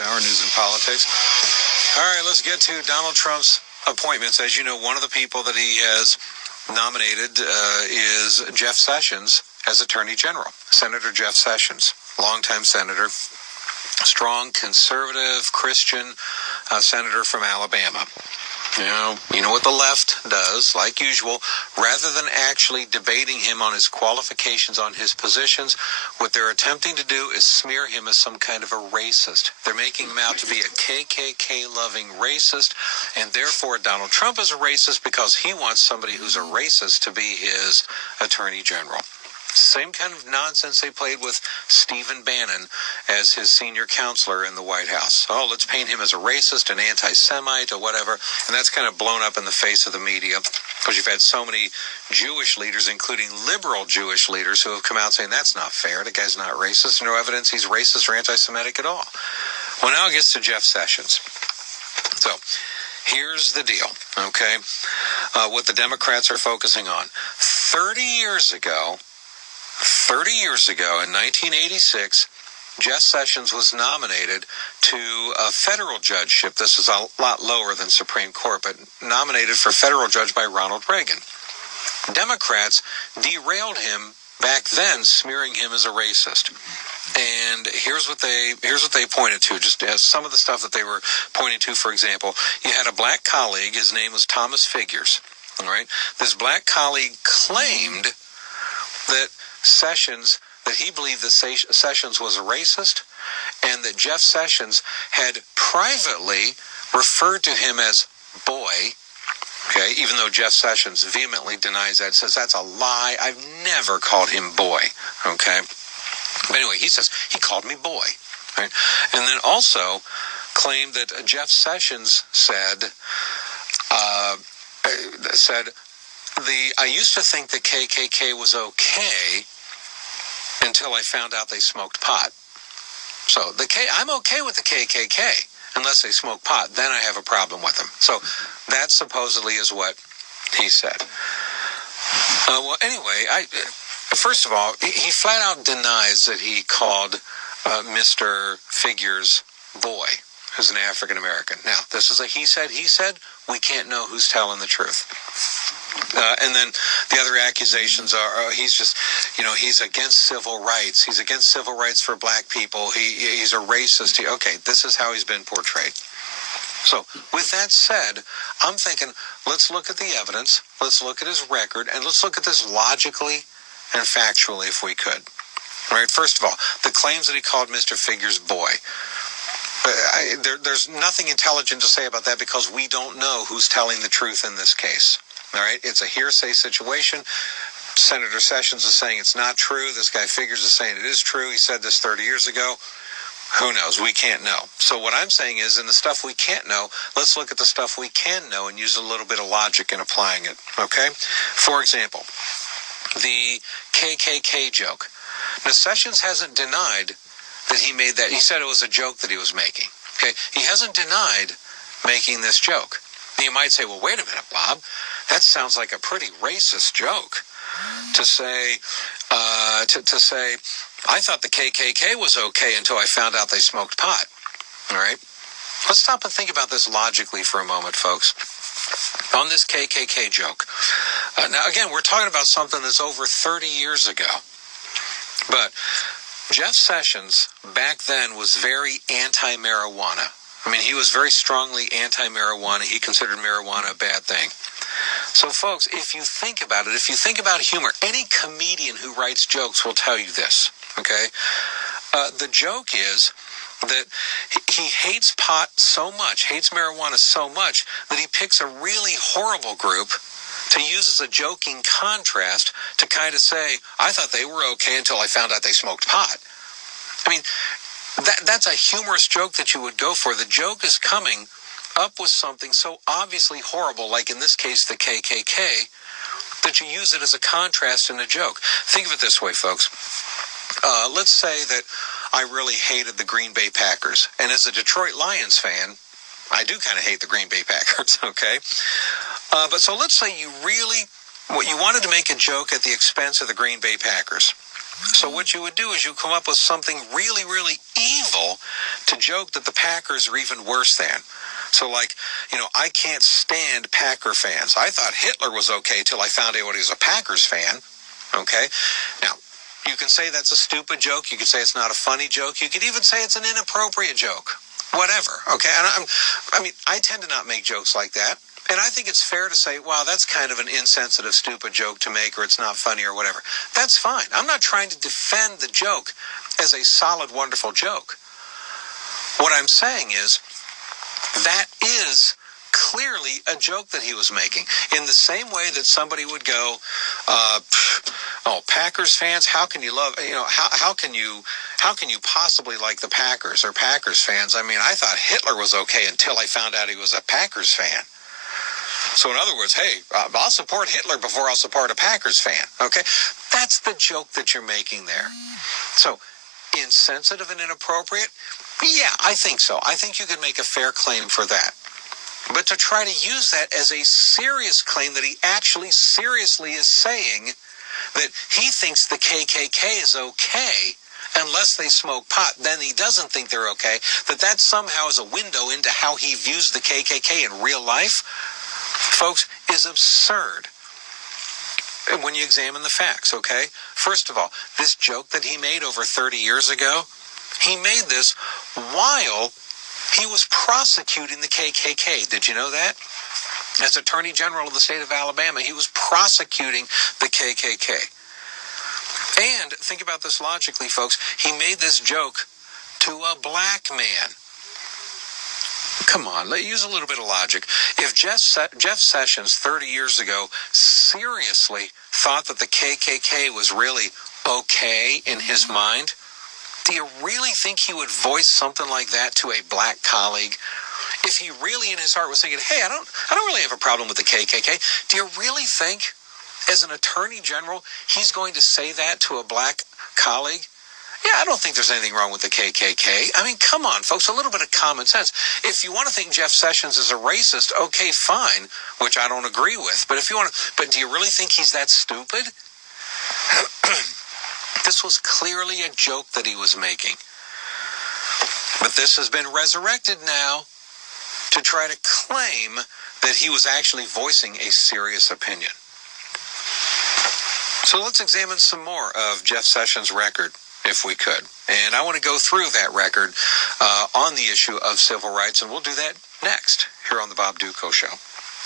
Our news and politics. All right, let's get to Donald Trump's appointments. As you know, one of the people that he has nominated is Jeff Sessions as Attorney General. Senator Jeff Sessions, longtime senator, strong conservative Christian senator from Alabama. You know what the left does, like usual, rather than actually debating him on his qualifications, on his positions, what they're attempting to do is smear him as some kind of a racist. They're making him out to be a KKK-loving racist, and therefore Donald Trump is a racist because he wants somebody who's a racist to be his Attorney General. Same kind of nonsense they played with Stephen Bannon as his senior counselor in the White House. Oh, let's paint him as a racist, an anti-Semite, or whatever. And that's kind of blown up in the face of the media because you've had so many Jewish leaders, including liberal Jewish leaders, who have come out saying that's not fair. The guy's not racist. No evidence he's racist or anti-Semitic at all. Well, now it gets to Jeff Sessions. So here's the deal, okay? What the Democrats are focusing on. 30 years ago, in 1986, Jeff Sessions was nominated to a federal judgeship. This is a lot lower than Supreme Court, but nominated for federal judge by Ronald Reagan. Democrats derailed him back then, smearing him as a racist. And here's what they pointed to, just as some of the stuff that they were pointing to. For example, you had a black colleague. His name was Thomas Figures. All right, this black colleague claimed that he believed that Sessions was a racist, and that Jeff Sessions had privately referred to him as boy, okay, even though Jeff Sessions vehemently denies that, says that's a lie. I've never called him boy, okay? But anyway, he says he called me boy, right? And then also claimed that Jeff Sessions said, I used to think the KKK was okay until I found out they smoked pot. So I'm okay with the KKK unless they smoke pot. Then I have a problem with them. So that supposedly is what he said. Well, anyway, first of all, he flat out denies that he called Mr. Figures boy, who's an African American. Now, this is a he said. We can't know who's telling the truth. And then the other accusations are he's just, he's against civil rights. He's against civil rights for black people. He's a racist. Okay, this is how he's been portrayed. So with that said, I'm thinking, let's look at the evidence. Let's look at his record. And let's look at this logically and factually if we could. All right, first of all, the claims that he called Mr. Figures boy. There's nothing intelligent to say about that because we don't know who's telling the truth in this case. All right, it's a hearsay situation. Senator Sessions is saying it's not true. This guy Figures is saying it is true. He said this 30 years ago. Who knows? We can't know. So what I'm saying is, in the stuff we can't know, let's look at the stuff we can know and use a little bit of logic in applying it, okay? For example, the KKK joke. Now, Sessions hasn't denied that he made that. He said it was a joke that he was making, okay? He hasn't denied making this joke. You might say, well, wait a minute, Bob. That sounds like a pretty racist joke to say, I thought the KKK was okay until I found out they smoked pot. All right? Let's stop and think about this logically for a moment, folks. On this KKK joke. Now, again, we're talking about something that's over 30 years ago. But Jeff Sessions back then was very anti-marijuana. I mean, he was very strongly anti-marijuana. He considered marijuana a bad thing. So, folks, if you think about it, if you think about humor, any comedian who writes jokes will tell you this, okay? The joke is that he hates pot so much, hates marijuana so much, that he picks a really horrible group to use as a joking contrast to kind of say, I thought they were okay until I found out they smoked pot. I mean, that's a humorous joke that you would go for. The joke is coming up with something so obviously horrible, like in this case the KKK, that you use it as a contrast in a joke. Think of it this way, folks. Let's say that I really hated the Green Bay Packers, and as a Detroit Lions fan, I do kind of hate the Green Bay Packers, okay? But so let's say you wanted to make a joke at the expense of the Green Bay Packers. So what you would do is you come up with something really, really evil to joke that the Packers are even worse than. So, like, I can't stand Packer fans. I thought Hitler was okay till I found out he was a Packers fan. Okay? Now, you can say that's a stupid joke. You can say it's not a funny joke. You could even say it's an inappropriate joke. Whatever. Okay? And I tend to not make jokes like that. And I think it's fair to say, wow, that's kind of an insensitive, stupid joke to make, or it's not funny, or whatever. That's fine. I'm not trying to defend the joke as a solid, wonderful joke. What I'm saying is, that is clearly a joke that he was making. In the same way that somebody would go, Packers fans, how can you love, how can you possibly like the Packers or Packers fans? I mean, I thought Hitler was okay until I found out he was a Packers fan. So in other words, hey, I'll support Hitler before I'll support a Packers fan. Okay? That's the joke that you're making there. So, insensitive and inappropriate? Yeah, I think so. I think you can make a fair claim for that. But to try to use that as a serious claim that he actually seriously is saying that he thinks the KKK is okay unless they smoke pot, then he doesn't think they're okay, that somehow is a window into how he views the KKK in real life, folks, is absurd. When you examine the facts, okay? First of all, this joke that he made over 30 years ago, he made this while he was prosecuting the KKK. Did you know that? As Attorney General of the state of Alabama, he was prosecuting the KKK. And think about this logically, folks. He made this joke to a black man. Come on, let's use a little bit of logic. If Jeff Sessions 30 years ago seriously thought that the KKK was really okay in his mind, do you really think he would voice something like that to a black colleague? If he really in his heart was thinking, hey, I don't really have a problem with the KKK, do you really think as an attorney general he's going to say that to a black colleague? Yeah, I don't think there's anything wrong with the KKK. I mean, come on, folks, a little bit of common sense. If you want to think Jeff Sessions is a racist, okay, fine, which I don't agree with. But but do you really think he's that stupid? This was clearly a joke that he was making. But this has been resurrected now to try to claim that he was actually voicing a serious opinion. So let's examine some more of Jeff Sessions' record, if we could. And I want to go through that record on the issue of civil rights, and we'll do that next here on the Bob Duco Show.